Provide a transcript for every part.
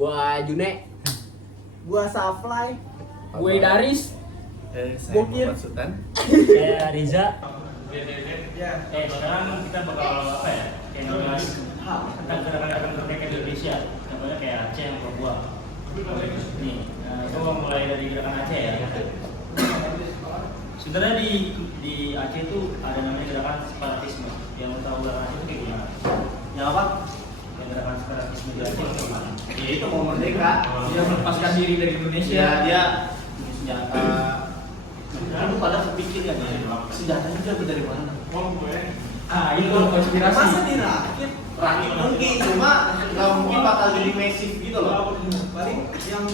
Gua June. Gua Safly. Gue Daris. Saya Bokir. Muhammad Sultan. Saya Riza. Ya. Sekarang kita bakal apa ya? Kayak ngebahas tentang gerakan-gerakan terbaik Indonesia. Contohnya kayak Aceh yang Papua. Nih, gue mau mulai dari gerakan Aceh ya. Sebenarnya di Aceh itu ada namanya gerakan separatisme. Yang tahu gerakan Aceh itu kayak gimana? Yang apa? Yang gerakan separatisme di Aceh itu gimana? Ya itu mau merdeka. Dia melepaskan diri dari Indonesia. Ya dia punya senjata. Itu pada kepikir kan ya. Senjatanya juga dari mana? Itu konspirasi. Masa dirakit? Rakit mungkin, cuma nggak mungkin bakal jadi masif gitu loh. Paling yang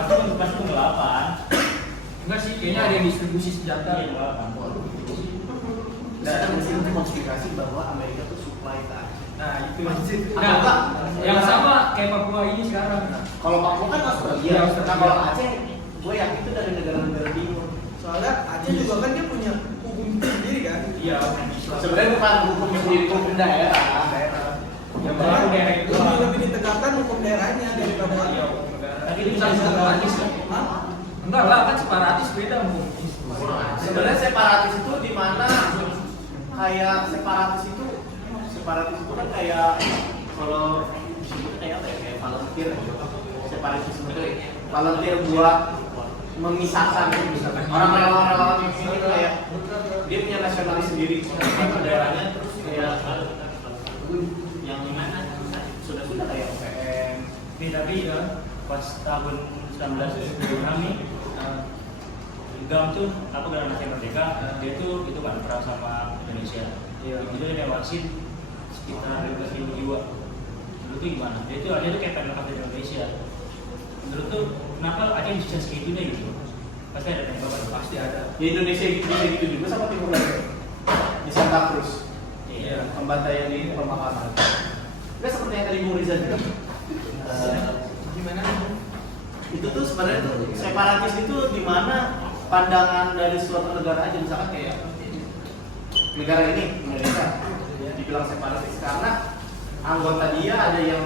Pasti penggelapan. Enggak sih, kayaknya ada yang distribusi senjata. Iya, penggelapan. Dan di sini tuh konspirasi bahwa Amerika tuh supply ke Aceh. Nah, itu. Atau enggak? Yang sama kayak Papua ini sekarang. Kalau Papua kan Australia. Iya, Australia. Nah kalau Aceh, gue yakin itu dari negara-negara timur. soalnya Aceh juga kan dia punya hukum sendiri kan. Iya. Sebenarnya bukan hukum sendiri, hukum daerah. Yang baru daerah itu lebih ditegakkan hukum daerahnya daripada Tapi itu bisa separatis kan? Hah? enggak lah, kan separatis beda mungkin. Sebenarnya separatis itu di mana kayak separatis itu kan kayak kalau disebut kayak apa ya, kayak volunteer gitu. Separatisme itu volunteer buat memisahkan orang-orang ini kayak dia punya nasionalis sendiri daerahnya, terus kayak yang sudah kayak OPM. Tapi pas tahun 1976 nih GAM tuh apa Gerakan Aceh Merdeka, dia tuh itu kan perang sama Indonesia. Itu dia newasin sekitar 12.000 jiwa. Menurut tuh gimana? Dia tuh kayak pengen lepas dari Indonesia. Menurut tuh kenapa Aceh bisa segitunya gitu? Pasti ada tembakan. Pasti ada. Di Indonesia gitu juga sama Timur Leste di Santa Cruz. Iya. Pembantaian ini pemakaman. Nggak seperti yang tadi Bung Riza bilang. Gimana? Itu tuh sebenarnya tuh separatis itu di mana pandangan dari suatu negara aja, misalkan kayak negara ini Indonesia dibilang separatis karena anggota dia ada yang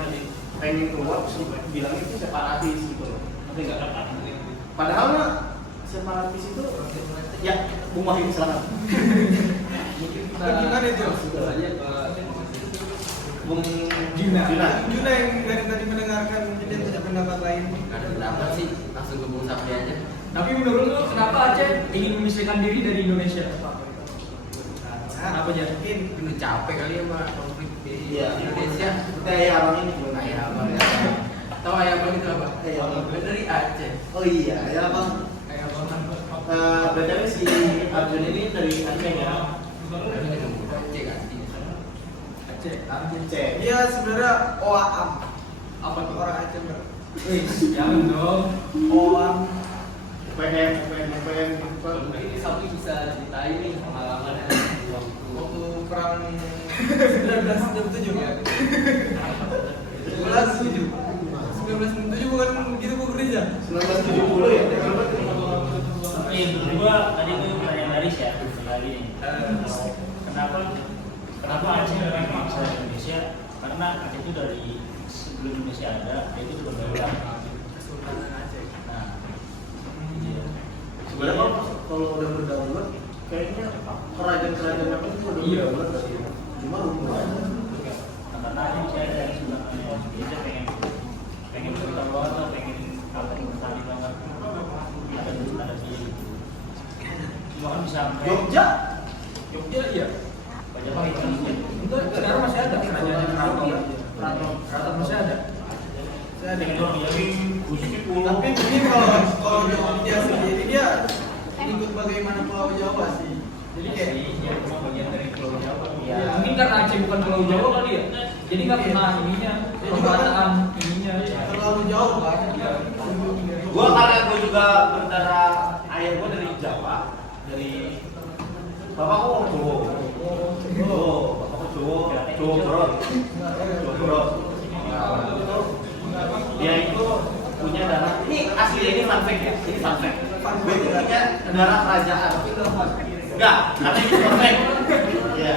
pengen keluar terus bilang itu separatis gitu loh. Ngerti nggak? Padahal mah separatis itu ya Bung Wahyu silakan. Gimana itu? Bung Juna yang dari tadi mendengarkan dia punya pendapat lain. Ada pendapat sih, langsung ke Bung Sapri aja. Tapi menurut lu kenapa Aceh ingin memisahkan diri dari Indonesia? Apa aja? Mungkin Udah capek kali ya sama konflik di Indonesia. Seperti ayah abang ini gimana? Ayah abang ya. Tahu ayah abang itu apa? Ayah abang. Dari Aceh. Oh iya, ayah abang. Kayak apa? Berarti si Arjun ini dari Aceh ya? Tapi dengan Aceh ganti. Aceh. dia sebenarnya OAM. Apa tuh? Orang Aceh bro. Jangan dong. OAM. UPM. Ini Sapri bisa ceritain nih pengalamannya Waktu perang 1967 ya. 1967 bukan begitu Bu Riza? 1970 ya? Yang kedua tadi itu pertanyaan Daris ya, tadi nih. Kenapa Aceh memang bisa di Indonesia? Karena Aceh itu dari sebelum Indonesia ada, dia itu berdaulat. Kesultanan Aceh. Nah, iya. Sebenarnya kalau udah berdaulat, kayaknya kerajaan-kerajaan apa itu udah Iya. berdaulat dari cuma lupa aja. Karena Aceh saya dari sebenarnya dia pengen berdaulat atau pengen apa yang bertani banget. Ada di cuma kan bisa sampai Jogja? Jogja iya. banyak itu. Itu sekarang masih ada kerajaannya Keraton masih ada. Saya Dengan dengar. Jogja Tapi ini kalau dia sendiri dia ikut bagaimana Pulau Jawa sih. Jadi kayak Dia cuma bagian dari Pulau Jawa. Iya. Mungkin karena Aceh bukan Pulau Jawa kali ya. Jadi nggak pernah ininya, perbatasan ininya. terlalu jauh kan. Gue juga berdarah ayah gue dari Jawa, dari bapakku orang Jawa. Bapakku Jawa Brot. Dia itu punya darah. Ini asli ini fun fact ya. Ini fun fact. Gue itu punya darah kerajaan. Enggak, karena ini fun fact. Iya.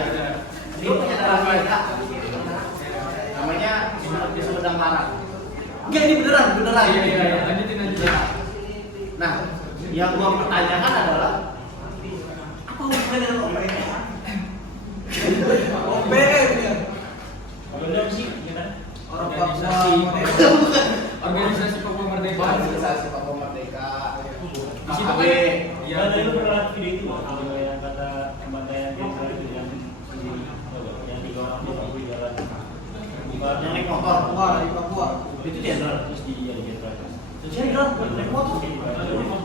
Dia punya darah kerajaan. Namanya di Sumedang Barat. Enggak, ini beneran. Iya, lanjutin. Nah, yang gua pertanyakan adalah apa hubungannya dengan OPM? OPM ya. Belum sih, ya kan? Orang Organisasi. Papua. Organisasi Papua Merdeka. Organisasi Papua Merdeka. Di situ kan Ya, tadi lu pernah lihat video itu yang kata pembantaian di itu yang yang 3 orang di jalan. Yang naik motor. Papua di Papua. Itu jenderal. Terus di jenderal. Jenderal naik motor.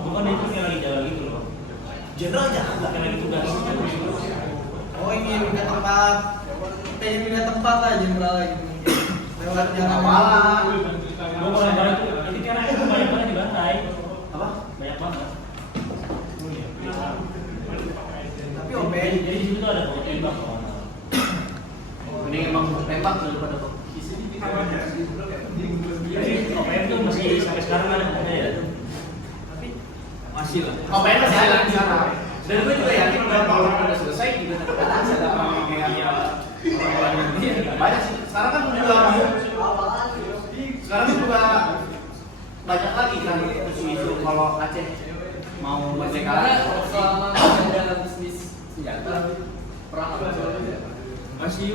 Bukan itu yang lagi jalan gitu loh. Jenderal jaga. Yang lagi tugas. Oh ingin pindah tempat. Kita ingin pindah tempat lah jenderal lagi. Lewat jalan Apalah. Gua kalau balik tuh, ini karena itu banyak banget dibantai. Apa? Banyak banget. Tapi OPM Jadi di situ tuh ada bawa tembak. Ini emang tembak daripada kok. Jadi OPM tuh masih sampai sekarang ada ya. Masih lah. OPM masih ada di sana. Dan gue juga yakin kalau udah selesai juga tetap masih ada orang kayak banyak sih. Sekarang kan juga banyak lagi kan isu-isu kalau Aceh mau merdeka. Karena selama ada bisnis senjata perang Masih.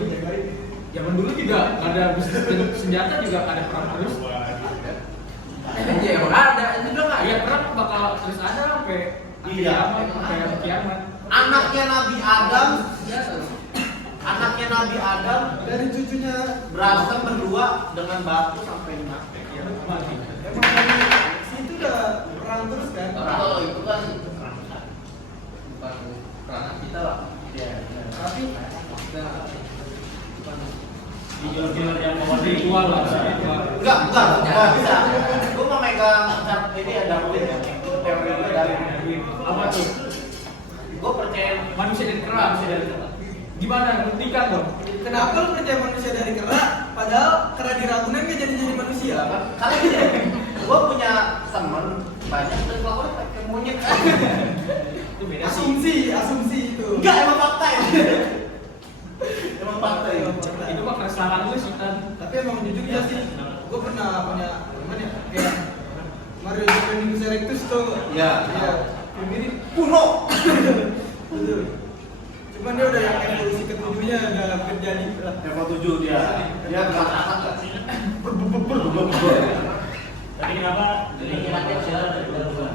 Zaman dulu juga ada bisnis senjata juga ada perang terus. ya emang ada itu dong Ya perang bakal terus ada sampai Iya. sampai kiamat. Anaknya Nabi Adam, senjata. anaknya Nabi Adam dari cucunya. berantem berdua dengan batu sampai mati. Mati. Emang dari situ udah perang terus kan. Tapi kalau itu kan bukan ranah kita lah. Iya. Tapi Kita bukan Di jalur-jalur yang mau Spiritual lah. Enggak bisa. Gue mau megang ini ada teori gue dari Apa tuh? gue percaya Manusia dari kerak. Gimana? Buktikan dong. kenapa lu percaya manusia dari kera? Padahal kera di Ragunan gak jadi manusia. karena gini, gue punya temen banyak dan kelakuan kayak monyet. Itu beda sih. Asumsi itu. Enggak, emang fakta ya. Emang fakta ya. Itu mah keresahan lu sih kan. Tapi emang jujur ya sih, gue pernah punya teman ya kayak Mario Dominikus Erectus tuh. Iya. Iya. Yang mirip Kuno. betul. Cuman dia udah yang evolusi ketujuhnya udah terjadi. Level 7 dia kata-kata. Tapi kenapa jadi rakyat secara dari dulu?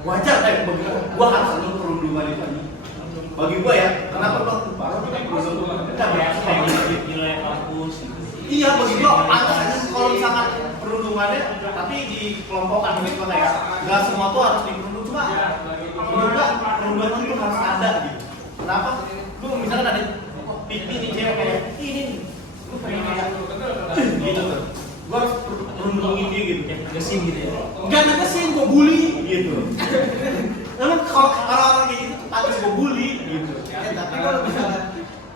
Wajar bagi gua harus ada perundungan itu. Bagi gua ya, kenapa gua baru kita perundungan? Kita biasa kayak nilai kampus. iya, bagi gua pantas aja kalau misalkan perundungannya tapi dikelompokkan gitu kayak enggak semua tuh harus diperundung cuma menurut gua perundungan itu harus ada gitu. Kenapa? Lu misalkan ada pipi nih cewek kayak ini nih, lu pengen kayak gitu tuh. Gua harus perundungin dia gitu. Gesin gitu ya. Enggak negesin, gua bully gitu. Emang kalau orang-orang kayak gitu pantas gua bully gitu. Tapi kalau misalnya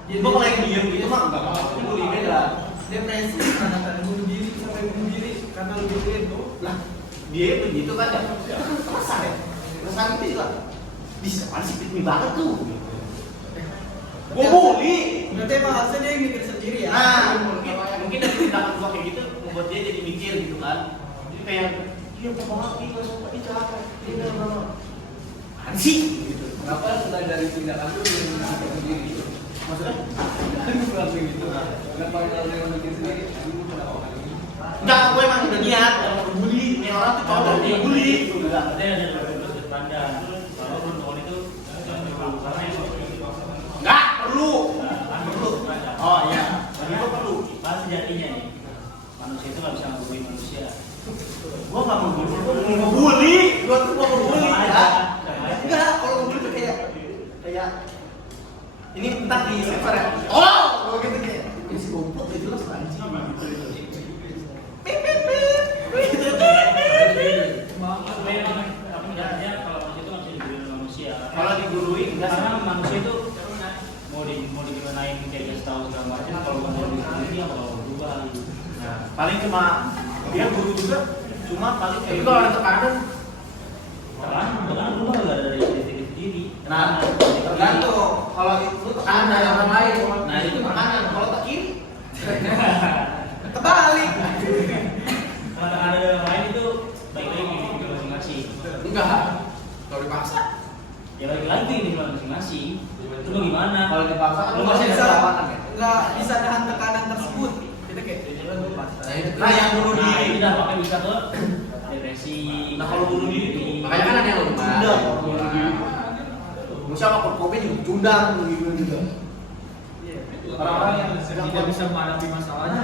Gua kalau yang diem gitu mah enggak apa-apa, bully beda. depresi karena bunuh diri sampai bunuh diri karena lu gituin tuh. Lah, dia begitu kan ya? Resah ya? Resah gitu lah. Bisa apaan sih pick me banget tuh? Gua bully. Berarti emang harusnya dia yang mikir sendiri ya. Nah, mungkin dari tindakan gua kayak gitu membuat dia jadi mikir gitu kan. Jadi kayak iya banget nih gua suka itu apa? Ini apa? Apaan sih? Gitu. Kenapa mulai dari tindakan itu yang sendiri? Maksudnya? Kan gue lakuin gitu. Kenapa kalau yang bikin sendiri? Lu kenapa kali ini? Enggak, gua emang udah niat mau bully. Ini orang tuh cowok dia bully. Enggak. Ada sudut pandang. Kalau perundungan itu karena itu Enggak perlu. perlu. Oh iya, bagi gua perlu. Padahal sejatinya nih manusia itu nggak bisa ngebully manusia. Gua nggak mau bully, gua mau ngebully. Gua tuh mau ngebully ya. Enggak, kalau ngebully tuh kayak ini entar di server ya. Oh, gua gitu kayak ini si goblok itu jelas anjing gitu. Pip pip pip. Tapi enggaknya kalau manusia itu nggak bisa dibully oleh manusia. Kalau digurui enggak Karena sama. manusia itu mau digimanain kayak dia tahu segala macam kalau nggak mau digurui apa kalau berubah gitu. Nah, paling cuma dia guru juga cuma paling tapi kalau ada tekanan Tekanan berubah nggak dari diri sendiri. nah tergantung kalau itu tekanan dari orang lain nah itu tekanan kalau ke kiri Kebalik. Mana ada yang lain itu baik lagi di individu masing-masing. Enggak. Kalau dipaksa. Ya balik lagi di individu masing-masing. Itu lo gimana? Kalau dipaksa kan Lu lu masih masih bisa ada lapangan ya. nggak bisa nahan tekanan tersebut. Kita kayak lu paksa. Nah, yang bunuh Nah, diri. ini dampaknya bisa ke depresi. Nah, kalau bunuh diri itu Makanya kan ada yang lebih cundang kalau bunuh diri. Misalnya korupsi juga cundang gitu juga. Orang-orang yang tidak bisa menghadapi masalahnya.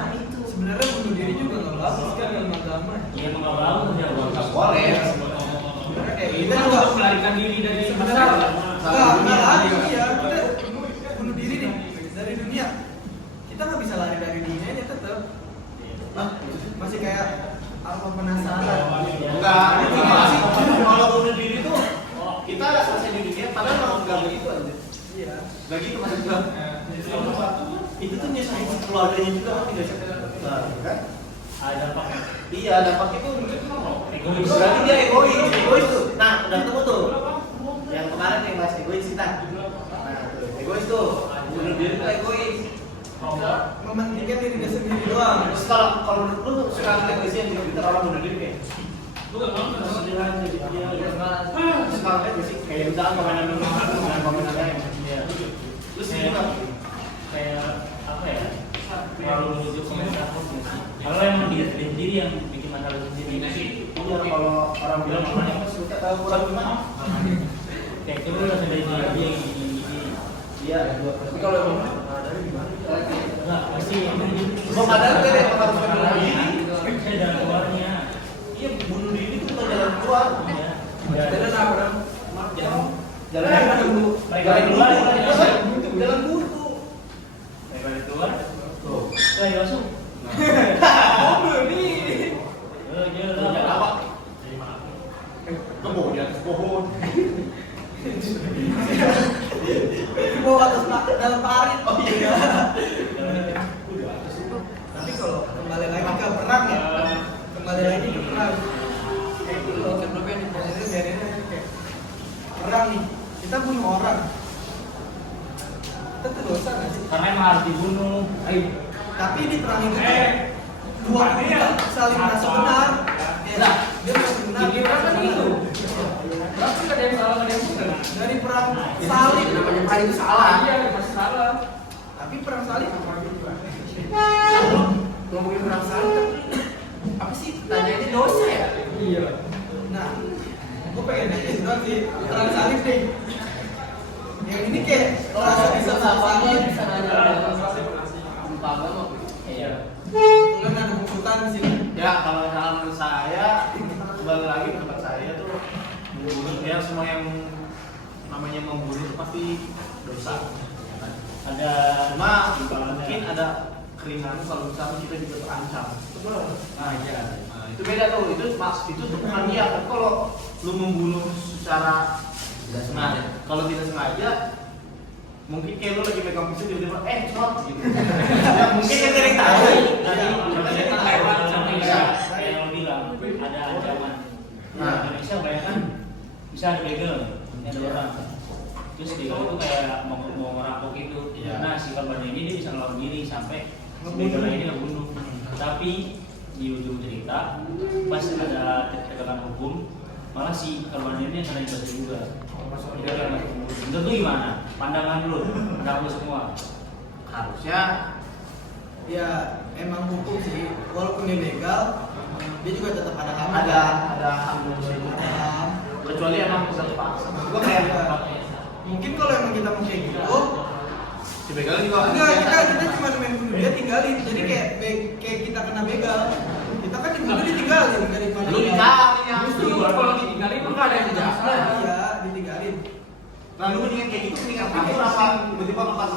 Sebenarnya bunuh diri juga nggak bagus kan dalam agama. Ya emang gak bagus ya buat Nggak boleh. Sebenarnya kayak Itu kita kan juga untuk melarikan diri dari sebenarnya masalah. nggak lari ya. Kita bunuh diri nih dari dunia. Kita nggak bisa lari dari dunianya tetap. Masih kayak apa penasaran. Enggak, itu gimana sih? Kalau bunuh diri itu kita selesai di dunia, padahal memang enggak begitu aja. Iya. Enggak gitu maksudnya. Itu tuh nyusahin si keluarganya juga kan tidak kan? ada dampaknya. Iya, dampaknya itu Egois. berarti dia egois tuh. Nah, udah ketemu tuh. Yang kemarin yang bahas egois kita. Nah, tuh, egois tuh. Bunuh diri itu egois. Mementingkan diri dia sendiri doang. Terus kalau menurut lu sekarang egoisnya yang kita orang bunuh diri kayak sederhana jadi dia sekarang kan sih kayak misalkan pemain lain terus gimana Kayak apa ya? Terlalu menuju komentar sih. Kalau emang dia sendiri yang bikin masalah sendiri. iya kalau orang bilang namanya pas suka tahu kurang gimana Kayak itu udah dari dia gini. iya Tapi kalau emang Enggak, pasti belum ada tuh deh harus bunuh diri saya jalan keluarnya. iya bunuh diri itu bukan jalan keluar Ya. jalan apa dong? jalan dulu Jalan keluar. jalan buntu Daripada keluar. tuh Ayo masuk. Bunuh diri. Jangan apa kebo di atas pohon Bawa atas dalam parit. oh iya Tapi kalau kembali lagi ke perang ya, kembali lagi ke perang. Kalau sebelumnya biarin aja kayak perang nih, kita bunuh orang. Kita tuh dosa nggak sih? Karena emang harus dibunuh. Ayo. Tapi di perang itu tuh dua pihak saling merasa benar. Ya, dia merasa benar. Di perang kan gitu. Perang kan ada yang salah, ada yang benar. Dari perang salib, Namanya perang itu salah. Iya, masih salah. tapi perang salib Ngomongin perang salib kan apa sih? Tanya ini dosa ya? Iya. Nah, gue pengen nanya doang sih perang salib nih. Yang ini kayak rasa bisa salib, Iya. kebetulan ada bukutan di sini. ya kalau menurut saya kembali lagi pendapat saya tuh membunuh ya semua yang namanya membunuh itu pasti dosa ya kan? Ada cuma mungkin ada keringanan kalau misalnya kita juga terancam Ah, iya. nah, itu beda tuh itu tuh bukan dia tapi kalau lu membunuh secara Tidak sengaja. kalau tidak sengaja mungkin kayak lu lagi megang pisau tiba-tiba shot gitu ya mungkin kan dari tahu Tadi hewan sampai kayak yang lo bilang ada ancaman. Nah. Indonesia banyak kan bisa ada begal, ini ada orang. Terus begal itu kayak mau merampok itu. Iya. Nah si korban ini dia bisa ngelawan diri sampai si begal ini ngebunuh. Tapi di ujung cerita pas ada tegakan hukum malah si korban ini kena dibahas juga. Dia kan masuk mulut. Menurut lu gimana? Pandangan lu, pandangan lu semua. harusnya Ya emang hukum sih, walaupun dia begal, dia juga tetap ada hak. ada hak manusia Hak. kecuali emang bisa dipaksa maksud gua kayak Mungkin kalau emang kita mau kayak gitu, si begal juga enggak kita cuma main bunuh dia tinggalin. Jadi kayak kita kena begal, kita kan dibunuh ditinggalin nggak dipanggil. lu dicari yang Justru kalau ditinggalin mah nggak ada yang dijasa. Iya ditinggalin. lalu mendingan kayak gitu mendingan kabur apa tiba-tiba lepas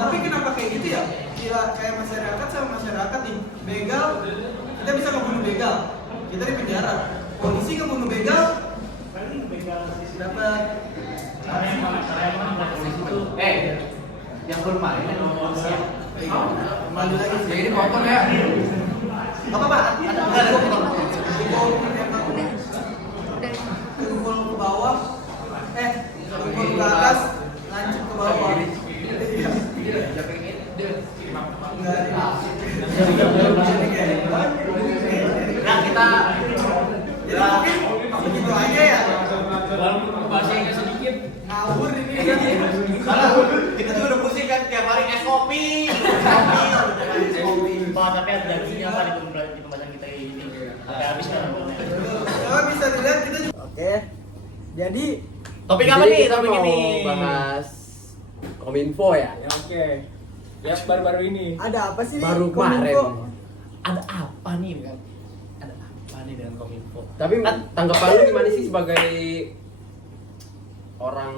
Tapi kenapa kayak gitu ya? Gila kayak masyarakat sama masyarakat nih. Begal, kita bisa ngebunuh begal, kita di penjara. Polisi ngebunuh begal, dapat yang bermain kan manusia kembali lagi sih. Jadi potong ya. Gak apa-apa, ada kumpul ke bawah, kumpul ke atas, lanjut ke bawah. Nah kita Ya mungkin begitu aja ya. Walaupun bahasanya sedikit. Ngawur ini. Karena kita juga udah pusing kan tiap hari es kopi. Pak, tapi ada janjinya Pak di pembahasan kita ini. Sampai habis kan nontonnya. Kalau bisa dilihat kita juga. Oke. Jadi Topik apa Jadi nih? kita Topik mau ini. bahas Kominfo ya. Ya oke. Ya baru-baru ini. ada apa sih nih? Baru kemarin. Kominfo? Ada apa nih dengan ada apa nih dengan Kominfo? Tapi tanggapan lu gimana sih sebagai orang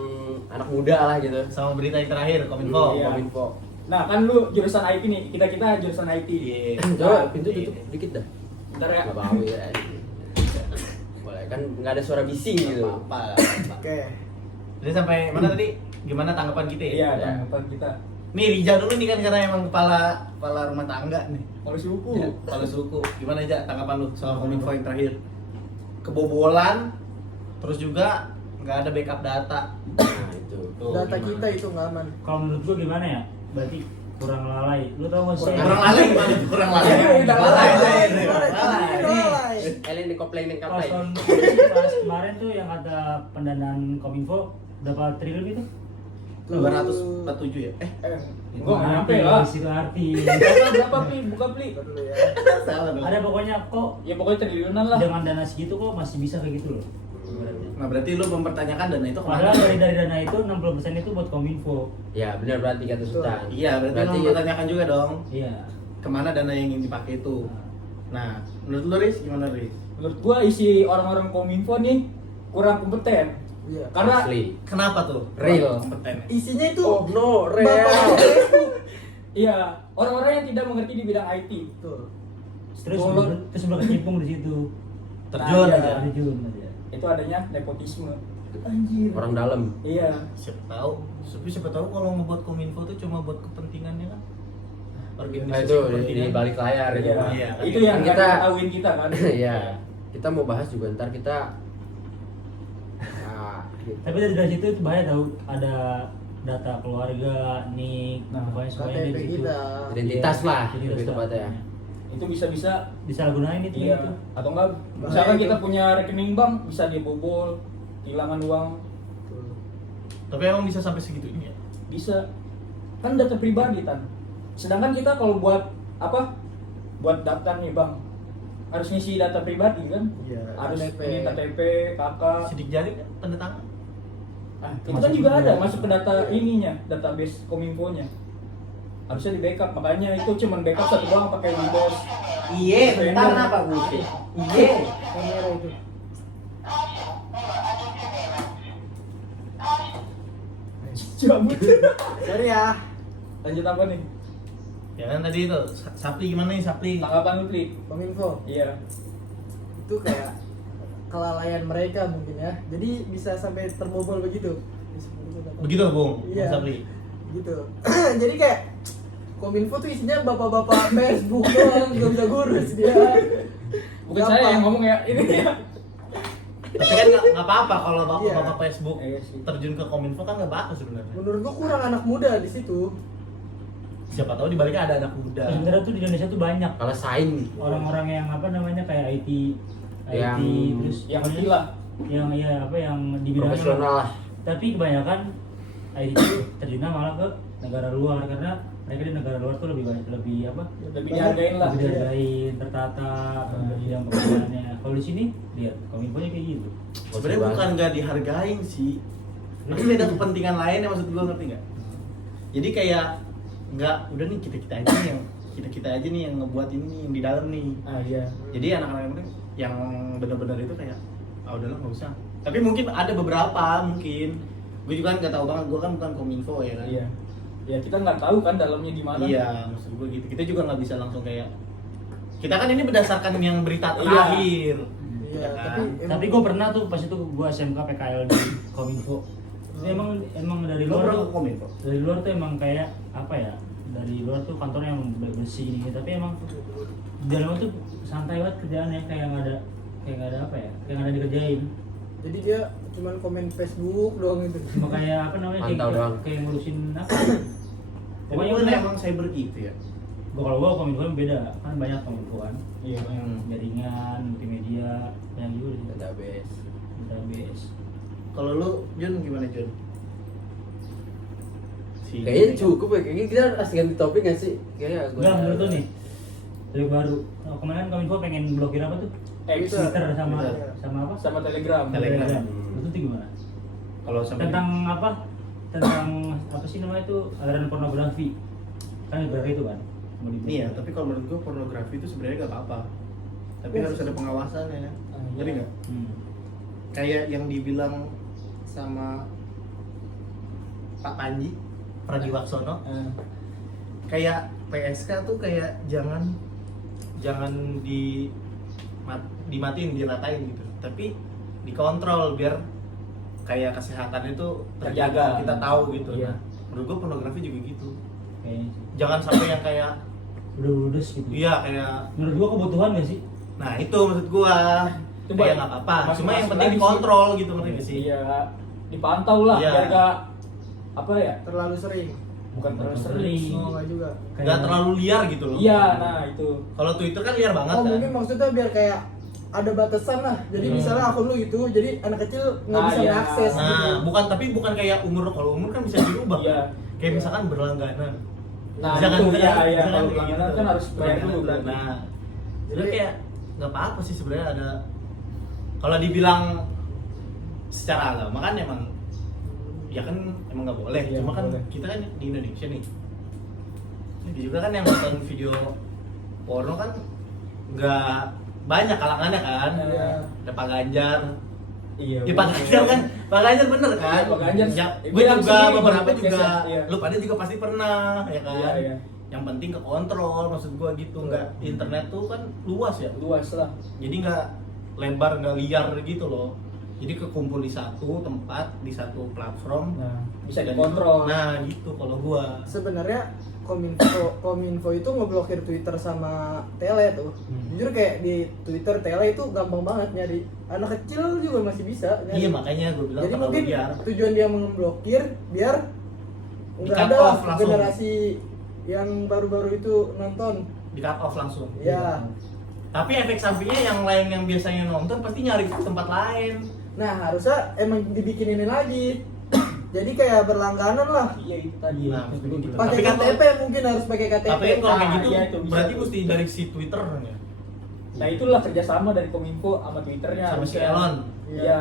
anak muda lah gitu? Sama berita yang terakhir Kominfo. Iya. Kominfo. Nah kan lu jurusan IT nih, kita jurusan IT. Iya. Coba pintu tutup dikit dah. Bentar ya. Nggak bau ya. Boleh kan nggak ada suara bising gitu. Apa? Oke. Jadi sampai mana tadi? Gimana tanggapan kita ya? Iya, Ya. tanggapan kita. Nih Rija dulu nih kan karena emang kepala rumah tangga nih. Kalau suku. Ya, kepala suku. Gimana aja tanggapan lu soal Kominfo yang terakhir? Kebobolan, terus juga nggak ada backup data. Nah itu. Tuh, Data gimana? kita itu nggak aman. Kalau menurut gua gimana ya? Berarti kurang lalai. Lu tau gak sih? Kurang lalai gimana? Kurang lalai. Udah lalai. Lalai. Kalian di komplain yang Pas kapai. pas kemarin tuh yang ada pendanaan Kominfo berapa triliun itu? 247 ya? Gua nggak nyampe lah. Itu arti. Berapa pli? Buka pli. Bentar dulu ya. Salah dong. Ada pokoknya kok Ya pokoknya triliunan lah. dengan dana segitu kok masih bisa kayak gitu loh. Nah berarti lu mempertanyakan dana itu kemana? Padahal dari dana itu 60% itu buat Kominfo. Ya benar berarti kata Sultan. Iya, berarti lu mempertanyakan juga dong Iya. kemana dana yang ingin dipakai itu. Nah, menurut lu Riz gimana Riz? Menurut gua isi orang-orang Kominfo nih kurang kompeten. Iya. Karena Asli. Kenapa tuh? Real. Kompeten. Isinya itu Oh no, bapak real. Facebook. iya, orang-orang yang tidak mengerti di bidang IT. Betul. Terus Bolon. terus berkecimpung di situ. Terjun Nah, aja. iya. Terjun aja. Itu adanya nepotisme. Anjir. Orang dalam. Iya. Siapa tahu kalau ngebuat Kominfo tuh cuma buat kepentingannya kan. Nah itu di balik layar itu. Iya. Pak. Iya. Itu yang Kita- kita ketahuin kita kan. Iya. Kita mau bahas juga ntar kita. Nah, gitu. Tapi dari situ itu bahaya tahu ada data keluarga, nik, Nah, pokoknya semuanya KTP di situ. kita. Identitas Iya, lah, identitas lebih tepatnya ya. Itu bisa-bisa Disalahgunain itu iya. gitu. Atau enggak misalkan kita punya rekening bank bisa dibobol, kehilangan uang, Tapi emang bisa sampai segitunya ya? bisa. Kan data pribadi kan. Sedangkan kita kalau buat apa? Buat daftar nih bang, harus ngisi data pribadi kan? Iya. Harus KTP. ini KTP, kakak. Sidik jari kan tanda tangan. Nah, itu kan juga ada masuk ke data ininya, database Kominfo-nya. Harusnya di backup, makanya itu cuman backup satu doang pakai Windows. Iya, bentar, kenapa gue? Iya. Kamera itu. Cabut. Sorry ya. Lanjut apa nih? Ya kan tadi itu Sapli gimana nih Sapli? Tanggapan lu, Pli? Kominfo. Iya. Itu kayak kelalaian mereka mungkin ya. Jadi bisa sampai terbobol begitu. Begitu Bung, Iya. Sapli. Gitu. Jadi kayak Kominfo tuh isinya bapak-bapak Facebook doang, gak bisa ngurus dia. Bukan saya yang ngomong ya, ini ya. Tapi kan nggak apa-apa kalau Iya. bapak Facebook Iya sih. terjun ke Kominfo kan nggak bagus sebenarnya. Menurut gua kurang anak muda di situ. Siapa tahu di baliknya ada anak muda. Sebenarnya tuh di Indonesia tuh banyak Kalau saing orang-orang yang apa namanya kayak IT Yang- terus Yang ngerti lah. yang iya apa yang di bidang profesional lah. Tapi kebanyakan IT itu terjunnya malah ke negara luar karena mereka di negara luar tuh lebih banyak lebih apa Lebih dihargain lah. lebih dihargain tertata bidang pekerjaannya. Kalau di sini lihat Kominfo-nya kayak gitu. Sebenarnya bukan nggak dihargain sih, tapi beda kepentingan lain ya maksud gua, ngerti nggak? Jadi kayak nggak udah nih kita aja nih yang kita aja nih yang ngebuat ini nih, yang di dalam nih. Ah iya. Jadi anak-anak yang benar-benar itu kayak ah udahlah nggak usah. Tapi mungkin ada beberapa mungkin. Gue juga kan nggak tahu banget, gue kan bukan Kominfo ya kan. Iya. Ya kita nggak tahu kan dalamnya di mana. Iya, maksud gue gitu. Kita juga nggak bisa langsung kayak kita kan ini berdasarkan yang berita Iya. terakhir. Iya, kan? tapi Tapi gue pernah tuh pas itu gue SMK PKL di Kominfo. Itu emang dari Lo luar pernah tuh, ke Kominfo? dari luar tuh emang kayak apa ya? Dari luar tuh kantornya emang bersih gini, tapi emang di dalam tuh santai banget kerjaannya kayak nggak ada apa ya? Kayak nggak ada dikerjain. jadi dia cuman komen Facebook doang itu. Cuma kayak apa namanya? Mantau doang. Kayak ngurusin apa? Pokoknya Pokoknya udah. emang cyber gitu ya. Kalau gua kominfo beda, kan banyak kominfo kan. Iya. Yang jaringan, multimedia, yang juga di Database. database. Kalau lu Jun gimana Jun? Kayaknya cukup ya, kayaknya kita harus ganti topik nggak sih? Kayaknya Enggak, menurut lu nih. Dari baru. Oh, kemarin kominfo pengen blokir apa tuh? X Twitter sama Twitter. sama apa? sama Telegram. Telegram. Itu tuh gimana? Kalau sampai Tentang apa? Tentang apa sih namanya itu? Aliran pornografi. Kan berarti itu kan. Mau dibuka. Iya, tapi kalau menurut gua pornografi itu sebenarnya nggak apa-apa. Tapi harus ada pengawasannya ya. Ngerti nggak? Hmm. Kayak yang dibilang sama Pak Panji Pragiwaksono, kayak PSK tuh kayak jangan dimatiin, diratain gitu, tapi dikontrol biar kayak kesehatan itu Terjaga. kita tahu gitu. Iya. Nah, menurut gua pornografi juga gitu, Kayaknya sih. jangan sampai yang kayak Udah ludes gitu. iya kayak Menurut gua kebutuhan gak sih? nah itu maksud gua Itu kayak buat nggak apa-apa, cuma masing-masing yang penting lagi sih. dikontrol gitu ngerti nggak sih? Iya, dipantau lah Iya. biar gak apa ya? Terlalu sering. Bukan terlalu sering. Oh, enggak juga. Nggak terlalu liar gitu loh. Iya, nah itu. Kalau Twitter kan liar banget Oh, kan. mungkin maksudnya biar kayak ada batasan lah. Jadi misalnya akun lu gitu, jadi anak kecil nggak Ah, bisa iya. mengakses gitu. Nah, bukan kayak umur, kalau umur kan bisa dirubah. Iya. Kayak misalkan berlangganan. Nah, Misalkan itu kita- ya, ya. misalkan Kalau kayak langganan gitu. kan harus bayar dulu Berlangganan. berarti. Nah, jadi kayak nggak apa-apa sih sebenarnya ada. Kalau dibilang secara agama kan emang ya kan emang nggak boleh. Iya, Cuma kan boleh. kita kan di Indonesia nih. Jadi juga kan yang nonton video porno kan nggak banyak kalangannya kan. Iya. Ada Pak Ganjar. Iya. Ya Pak Ganjar kan, Pak Ganjar bener kan? Iya, Pak Ganjar. Ya, Gue gue yang juga sendiri beberapa di juga, podcast ya, iya. lu pada juga pasti pernah, ya kan? Iya, iya. Yang penting ke kontrol, maksud gue gitu, nggak internet tuh kan luas ya, Luas lah. jadi nggak lebar, nggak liar gitu loh. Jadi kekumpul di satu tempat, di satu platform. Nah, bisa Dan dikontrol. Nah gitu kalau gua. Sebenarnya Kominfo itu ngeblokir Twitter sama Tele tuh. Jujur kayak di Twitter Tele itu gampang banget nyari. Anak kecil juga masih bisa nyari. Iya makanya gue bilang Jadi terlalu mungkin liar. tujuan dia memblokir biar Di nggak cut ada off langsung. generasi yang baru-baru itu nonton. Di cut off langsung. Ya. Tapi efek sampingnya yang lain yang biasanya nonton pasti nyari ke tempat lain. Nah harusnya emang dibikin ini lagi. Jadi kayak berlangganan lah. Iya itu tadi. Nah, maksud gue gitu. Pakai Tapi kan KTP mungkin harus pakai KTP. Tapi kan kalau kayak Ah, gitu iya, itu bisa berarti tuh. mesti dari si Twitter ya. Nah itulah kerjasama dari Kominfo sama Twitternya. Sama si harusnya. Elon. Iya.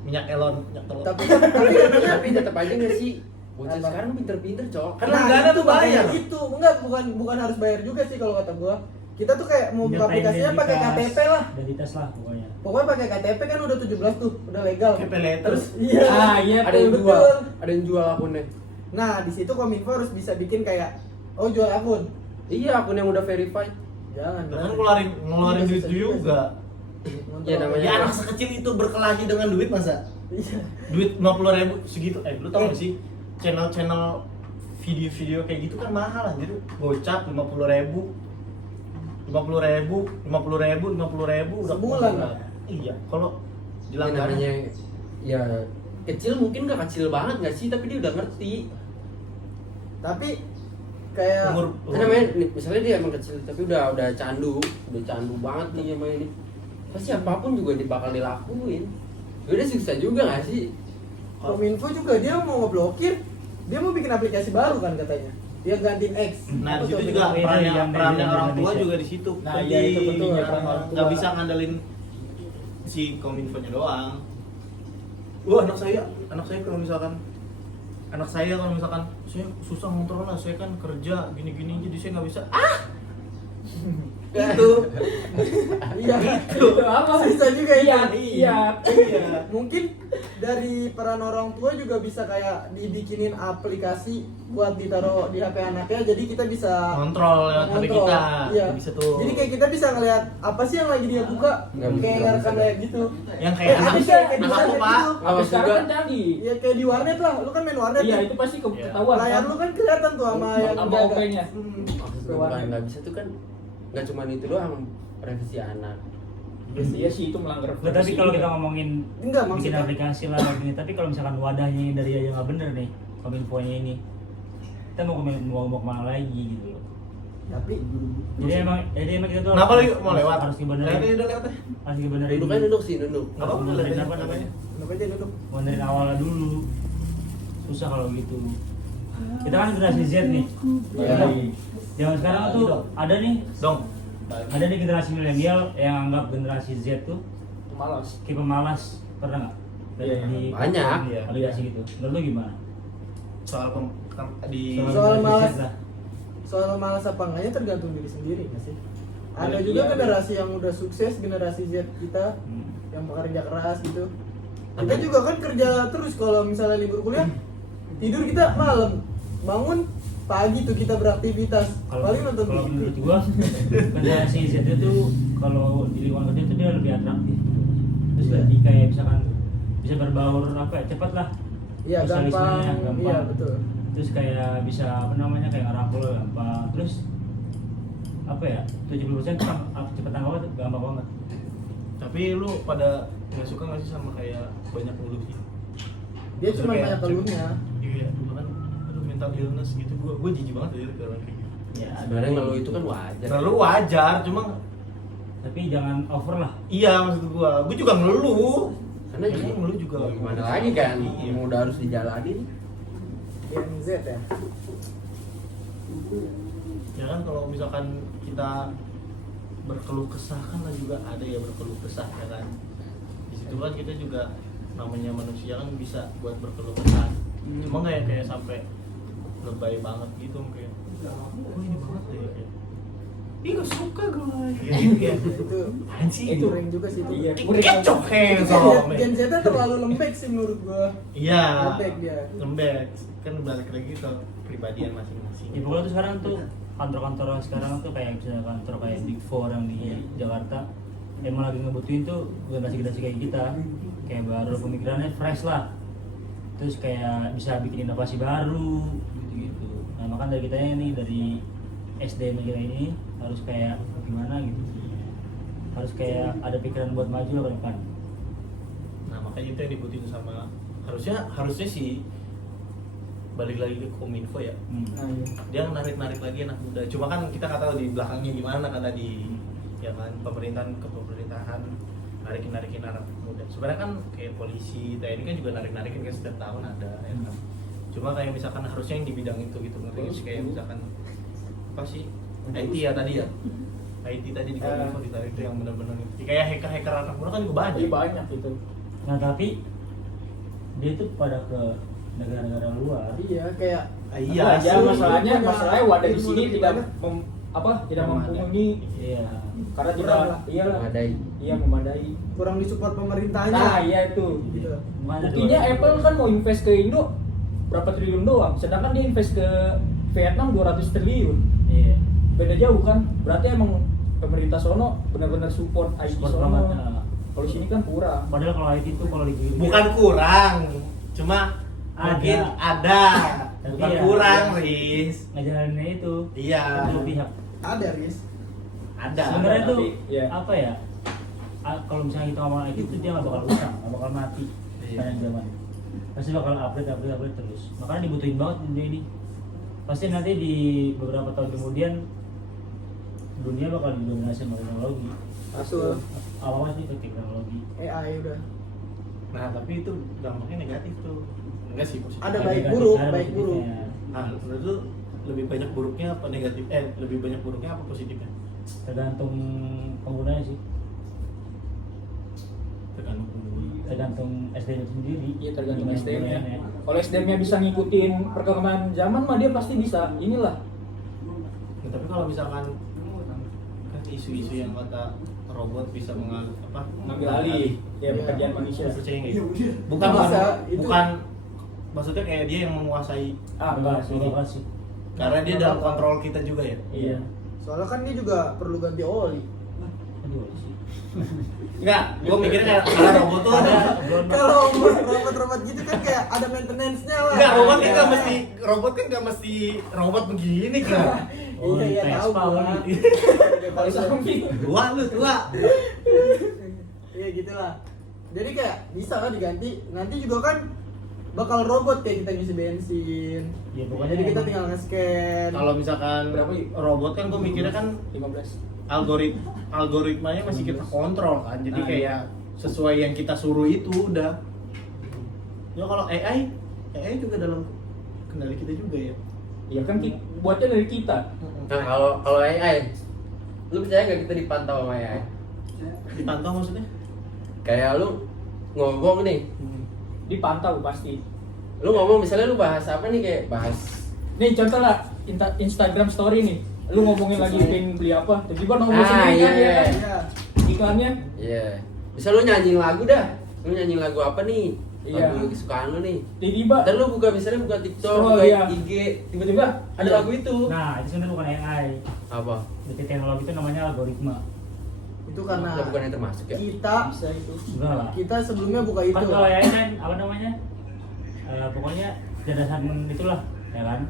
Minyak Elon, minyak telur. Tapi katanya Tapi tetap aja nggak sih? Bocah Apa? sekarang pinter-pinter, Cok. Kan langganan tuh bayar. Itu enggak bukan harus bayar juga sih kalau kata gua. Kita tuh kayak mau buka aplikasinya pakai KTP lah. Identitas lah pokoknya. Pokoknya pakai KTP kan udah 17 tuh, udah legal. KTP letter. Iya. Ah, iya Ada yang tuh. jual, betul. ada yang jual akunnya. Nah, di situ Kominfo harus bisa bikin kayak jual akun. Iya, akun yang udah verified. Jangan. Kan ngeluarin Iya, duit susah juga. Iya, namanya- Ya anak sekecil itu berkelahi dengan duit masa? Iya. Duit 50.000 segitu. Lu tau gak sih channel video-video kayak gitu kan mahal anjir. Gocap 50.000 udah Sebulan. Iya, kalau Ya, dilangganan namanya ya kecil mungkin nggak kecil banget nggak sih, tapi dia udah ngerti. Tapi kayak umur Namanya misalnya dia emang kecil tapi udah candu banget nih sama ini. Pasti apapun juga bakal dilakuin. Ya udah susah juga nggak sih? Kominfo juga dia mau ngeblokir, dia mau bikin aplikasi baru kan katanya. Dia gantiin X. Nah, Apa di situ tuh? juga Beda perannya dengan perannya di orang tua Indonesia. juga di situ. Nah, penting. iya, itu betul, ya, peran orang tua. Nggak bisa ngandelin si Kominfo-nya doang. Wah, anak saya kalau misalkan saya susah ngontrolnya, saya kan kerja gini-gini jadi saya nggak bisa. Itu Iya. Itu apa? Bisa juga Iya, itu. iya. Mungkin dari peran orang tua juga bisa kayak dibikinin aplikasi buat ditaruh di HP anaknya, jadi kita bisa kontrol lewat HP ngontrol. kita. Iya. Bisa tuh. Jadi kayak kita bisa ngeliat apa sih yang lagi dia buka, Nggak bisa, kayak nggak ngerekam bisa. kayak gitu. yang kayak ada anak bisa, kayak di anak warnet aku, Pak. gitu. Tapi Awas sekarang juga. kan canggih. Iya kayak di warnet lah, lu kan main warnet Iya nih. itu pasti Iya. ketahuan. Layar lu kan kelihatan tuh sama yang sama jaga. OP-nya. Maksud gue bukan nggak bisa tuh kan nggak cuma itu doang, privasi anak. Iya sih itu melanggar. Nah, tapi privasi kalau kita juga. ngomongin Enggak, bikin maksudnya- aplikasi lah gini, tapi kalau misalkan wadahnya yang dari aja nggak bener nih, kominfonya ini, kita mau kemana lagi gitu loh. Tapi Jadi emang kita tuh Kenapa lu mau lewat? harus kebenerin. Kayaknya udah lewat ya. Harus kebenerin. Duduk aja duduk sih, duduk. Nggak apa-apa, Benerin lihat apa aja. namanya? kenapa aja duduk? Benerin awalnya dulu. Susah kalau gitu. Kita kan generasi Z nih. Iya. Zaman sekarang tuh ada nih Dong. generasi milenial yang anggap generasi Z tuh Malas. kayak pemalas. Pernah nggak? Iya, banyak. Iya. Validasi gitu. Menurut lu gimana? Soal di Soal generasi malas. Z lah. Soal malas apa enggaknya tergantung diri sendiri nggak sih? Ada Iya, juga iya. generasi yang udah sukses, generasi Z kita Hmm. yang bekerja keras gitu. Kita juga kan kerja terus kalau misalnya libur kuliah, tidur kita malam, bangun pagi tuh kita beraktivitas. Paling nonton kalau TV. menurut gua generasi Z itu kalau di lingkungan kerja itu dia lebih atraktif. Terus lebih kayak misalkan bisa berbaur apa ya, cepat lah. Iya Sosialismenya gampang. Iya betul. Terus kayak bisa apa namanya kayak ngerangkul gampang. Terus apa ya 70% tuh cepet tanggap gampang banget. Tapi lu pada nggak suka nggak sih sama kayak banyak ngeluhnya? Dia cuma Kayak banyak keluhnya. Iya, dulu kan aduh mental illness gitu. Gua jijik banget aja ke orang kayak gitu. Ya, Sebenarnya kalau itu kan wajar. Terlalu wajar, cuma tapi jangan over lah. iya maksud gua juga ngeluh. Karena Emang juga lu juga gimana lagi kan? Iya. Emang udah harus dijalanin. Gen Z ya. Ya kan kalau misalkan kita berkeluh kesah kan lah juga ada ya berkeluh kesah ya kan. Di situ kan kita juga namanya manusia kan bisa buat berkeluh kesah. Cuma nggak yang kayak sampai lebay banget gitu kayak oh ini banget deh kayak ih gak suka gue gitu ya. Itu Anjing. itu ring juga sih itu. Iya. Kecok Gen Z terlalu lembek sih menurut gua. Iya. Lembek dia. Lembek. Kan balik lagi ke kepribadian masing-masing. Ya pokoknya tuh sekarang tuh kantor-kantor sekarang tuh kayak misalnya kantor kayak Big Four yang di Jakarta emang lagi ngebutuhin tuh generasi-generasi kayak kita kayak baru pemikirannya fresh lah, terus kayak bisa bikin inovasi baru gitu-gitu. Nah makanya dari kitanya nih dari SD kita ini harus kayak gimana gitu, harus kayak ada pikiran buat maju lah ke depan. Nah makanya itu yang dibutuhin sama harusnya sih balik lagi ke Kominfo ya. Nah, iya. Dia narik lagi anak muda. Cuma kan kita nggak tahu di belakangnya gimana kan tadi ya kan pemerintahan narikin anak muda. Sebenarnya kan kayak polisi, TNI kan juga narikin kan setiap tahun ada ya kan. Cuma kayak misalkan harusnya yang di bidang itu gitu ngerti nggak sih kayak misalkan apa sih IT ya tadi ya. IT tadi di Kominfo ditarik itu yang benar-benar kayak hacker anak muda kan juga banyak. Iya banyak itu. Nah tapi dia tuh pada ke negara-negara luar. Iya kayak Iya, aja sih. masalahnya wadah di Ilmu sini lebih tidak banyak. tidak memenuhi Iya. karena Kurang tidak lah. iya Memadai. iya memadai. kurang disupport pemerintahnya. Nah iya itu. Gitu. Mana Buktinya Apple kan mau invest ke Indo berapa triliun doang, sedangkan dia invest ke Vietnam 200 triliun. Iya. Beda jauh kan? Berarti emang pemerintah sono benar-benar support IT Support sono. banget, ya. Kalau sini kan kurang. Padahal kalau IT itu kalau digigit Bukan kurang, cuma Ada. mungkin ada. Bukan Iya. kurang, Riz. ngejalaninnya itu Iya. kedua pihak. Ada Riz. Ada. Sebenarnya tuh tapi, iya. apa ya? Kalau misalnya kita ngomong IT itu dia nggak bakal usang, nggak bakal mati Iya. sekarang zaman. Pasti bakal upgrade terus. Makanya dibutuhin banget dunia ini. Pasti nanti di beberapa tahun kemudian dunia bakal didominasi oleh teknologi. Betul. Apa sih teknologi? AI udah. Nah, tapi itu dampaknya negatif tuh. Enggak sih positif. Ada Ya, baik negatif, buruk, ada baik buruk. positifnya. Nah, menurut lu lebih banyak buruknya apa negatif? Lebih banyak buruknya apa positifnya? Tergantung penggunanya sih, Tergantung pengguna. tergantung SDM itu sendiri. Iya tergantung Gimana SDM-nya. penggunaannya. Kalau SDM-nya bisa ngikutin perkembangan zaman mah dia pasti bisa inilah. Nah, tapi kalau misalkan kan isu-isu yang kata robot bisa Ngambil alih ya Iya. pekerjaan manusia. Lu percaya nggak? Iya. Bukan Bisa, itu. bukan maksudnya kayak dia yang menguasai Enggak sih. Enggak sih. karena dia dalam kontrol kita juga ya. Iya. Soalnya kan dia juga perlu ganti oli. Aduh sih. Enggak, gua mikirnya kayak karena robot tuh ada Kalau robot-robot gitu kan kayak ada maintenance-nya lah. enggak robot kan Iya. nggak mesti robot begini kan. Oh, Iya, di tahu Vespa gua. kali. Kalau samping. Tua lu tua. Iya gitulah. Jadi kayak bisa kan diganti. Nanti juga kan bakal robot kayak kita ngisi bensin. Ya, pokoknya Jadi kita emang- tinggal nge-scan. Kalau misalkan Berapa? robot kan gue mikirnya kan 15. algoritmanya masih kita kontrol kan. Jadi Nah, kayak sesuai yang kita suruh itu udah. Ya kalau AI juga dalam kendali kita juga ya. Ya kan buatnya dari kita. Nah kalau AI, lu percaya nggak kita dipantau sama AI? Dipantau maksudnya? Kayak lu ngomong nih, Dipantau pasti. lu ngomong misalnya lu bahas apa nih, kayak bahas Nih contoh lah Instagram story nih. Lu ngomongin lagi pengen beli apa, tiba-tiba nongol Ah, sendiri iya, kan, ya iya. kan? Iya. Iklannya. iya. Misal lu nyanyiin lagu dah, lu nyanyiin lagu apa nih? Iya. Lagu kesukaan lu nih. Tiba-tiba Dan lu misalnya buka TikTok, Scroll, buka iya. IG, tiba-tiba ada Iya. lagu itu. Nah, itu sebenarnya bukan AI. Apa? Jadi teknologi itu namanya algoritma. Itu karena Udah bukan yang termasuk ya? kita bisa itu. Enggak lah. kita sebelumnya buka itu. Kan kalau AI kan apa namanya? Pokoknya berdasarkan itulah, ya kan?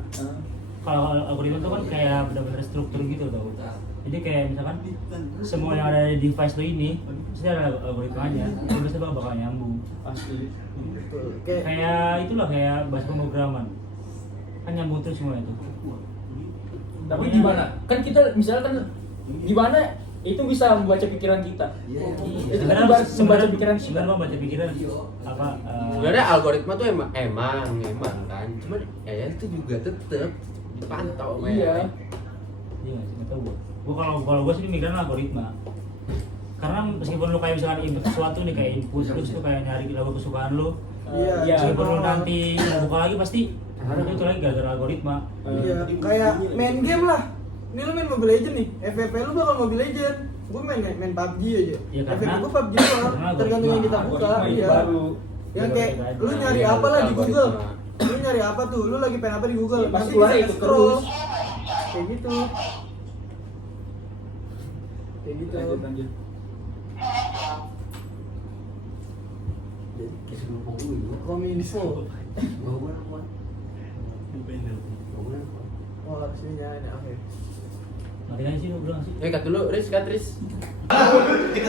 Kalau algoritma itu kan kayak benar-benar struktur gitu tau. Jadi kayak misalkan semua yang ada di device lo ini pasti ada algoritmanya. Jadi pasti bakal nyambung. Pasti. Betul. Kayak Kayak itulah kayak bahasa pemrograman. Kan nyambung terus semua itu. Tapi gimana? Kan kita misalkan gimana itu bisa membaca pikiran kita. Itu kan membaca pikiran kita. Sebenarnya membaca pikiran apa? Sebenarnya algoritma tuh emang kan. Cuman AI itu juga tetep dipantau sama Iya. AI. Iya nggak sih, nggak tahu gua. Kalau gua sih mikirin algoritma. Karena meskipun lu kayak misalkan input sesuatu nih kayak input terus tuh kayak nyari lagu kesukaan lu, Iya. meskipun lu nanti buka lagi pasti itu lagi gara-gara algoritma. iya, kayak main game lah. Ini lu main Mobile Legend nih, FVP lu bakal Mobile Legend. Gue main PUBG aja. Iya, FVP karena- gue PUBG doang, karena tergantung yang kita buka. Algoritma itu Iya. baru. Yang kayak lu nyari Iya, apa lah di algoritma. Google. Lu nyari apa tuh? Lu lagi pengen apa di Google? Iya, pasti Nanti keluar bisa itu scroll. terus. Kayak gitu. Kayak gitu. Lanjut. Kominfo. Oh, harusnya ini oke. Mati kan sih lu bilang sih. Kat dulu, Riz. Kita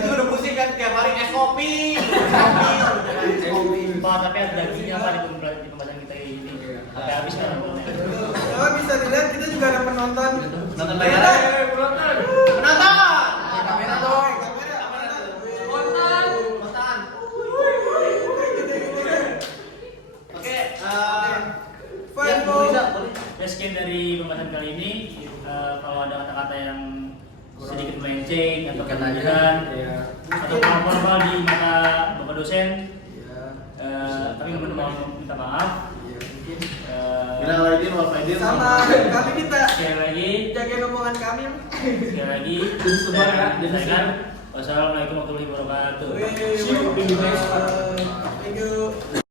juga udah pusing kan tiap hari es kopi. Es kopi. Pak, tapi ada dagingnya apa di pembahasan kita ini. Sampai habis kan. Kalau bisa dilihat kita juga ada penonton. Nonton bayaran. Penonton. Kamera dong, kamera. Kontan. Oke, Fine, ya, Bo. Riza, boleh. Ya, sekian dari pembahasan kali ini. Kalau ada kata-kata yang sedikit melenceng atau kelanjutan atau formal di mata bapak dosen, kami mohon minta maaf. Bila kalau ini mau faedin Sama kami minta Sekali lagi, jagain omongan kami. sekali lagi, Sebar ya, saya selesaikan. Wassalamualaikum warahmatullahi wabarakatuh. See you. Thank you.